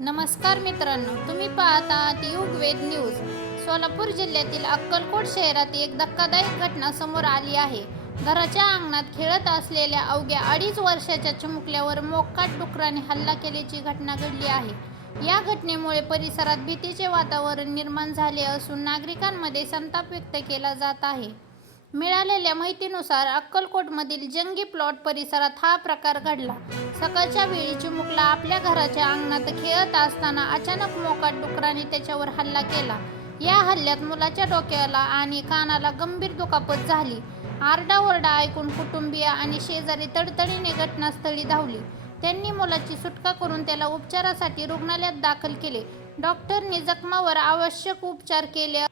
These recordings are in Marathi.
नमस्कार मित्रांनो, तुम्ही पाहत आहात युगवेद न्यूज। सोलापूर जिल्ह्यातील अक्कलकोट शहरात एक धक्कादायक घटना समोर आली आहे। घराच्या अंगणात खेळत असलेल्या अवघ्या 2.5 वर्षाच्या चिमुकल्यावर मोकाट डुकराने हल्ला केल्याची घटना घडली आहे। या घटनेमुळे परिसरात भीतीचे वातावरण निर्माण झाले असून नागरिकांमध्ये संताप व्यक्त केला जात आहे। मिळालेल्या माहितीनुसार अक्कलकोटमधील जंगी प्लॉट परिसरात हा प्रकार घडला। सकाळच्या वेळी चिमुकला आपल्या घराच्या अंगणात खेळत असताना अचानक मोकाट डुकराने त्याच्यावर हल्ला केला। या हल्ल्यात मुलाच्या डोक्याला आणि कानाला गंभीर दुखापत झाली। आरडाओरडा ऐकून कुटुंबीय आणि शेजारी तडतडीने घटनास्थळी धावली। त्यांनी मुलाची सुटका करून त्याला उपचारासाठी रुग्णालयात दाखल केले। डॉक्टरनी जखमावर आवश्यक उपचार केले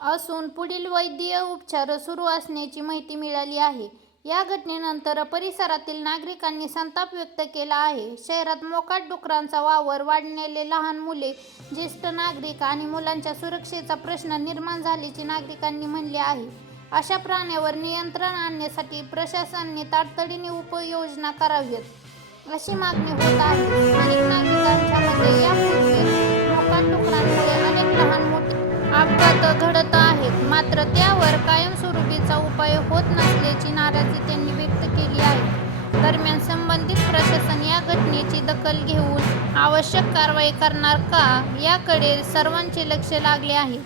असून पुढील वैद्यकीय उपचार सुरू असल्याची माहिती मिळाली आहे। या घटनेनंतर परिसरातील नागरिकांनी संताप व्यक्त केला आहे। शहरात मोकाट डुकरांचा वावर वाढल्याने लहान मुले, ज्येष्ठ नागरिक आणि मुलांच्या सुरक्षेचा प्रश्न निर्माण झाल्याचे नागरिकांनी म्हणले आहे। अशा प्राण्यांवर नियंत्रण आणण्यासाठी प्रशासनाने तातडीने उपाययोजना कराव्यात अशी मागणी होत आहे। स्थानिक नागरिकांच्या मते यापूर्वी मोकाट डुकरांमुळे अनेक लहान मोठे अपघात घडत आहेत, मात्र त्यावर कायमस्वरूपीचा उपाय होत नसल्याची नाराजी त्यांनी व्यक्त केली आहे। दरम्यान संबंधित प्रशासन या घटनेची दखल घेऊन आवश्यक कारवाई करणार का, याकडे सर्वांचे लक्ष लागले आहे।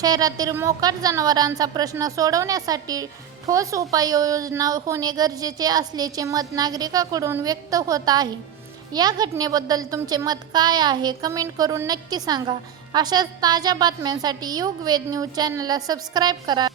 शहरातील मोकाट जनावरांचा प्रश्न सोडवण्यासाठी ठोस उपाययोजना होणे गरजेचे असल्याचे मत नागरिकांकडून व्यक्त होत आहे। या घटनेबद्दल तुमचे मत काय आहे, कमेंट करून नक्की सांगा। अशाच ताज्या बातम्यांसाठी युगवेद न्यूज चॅनलला सबस्क्राईब करा।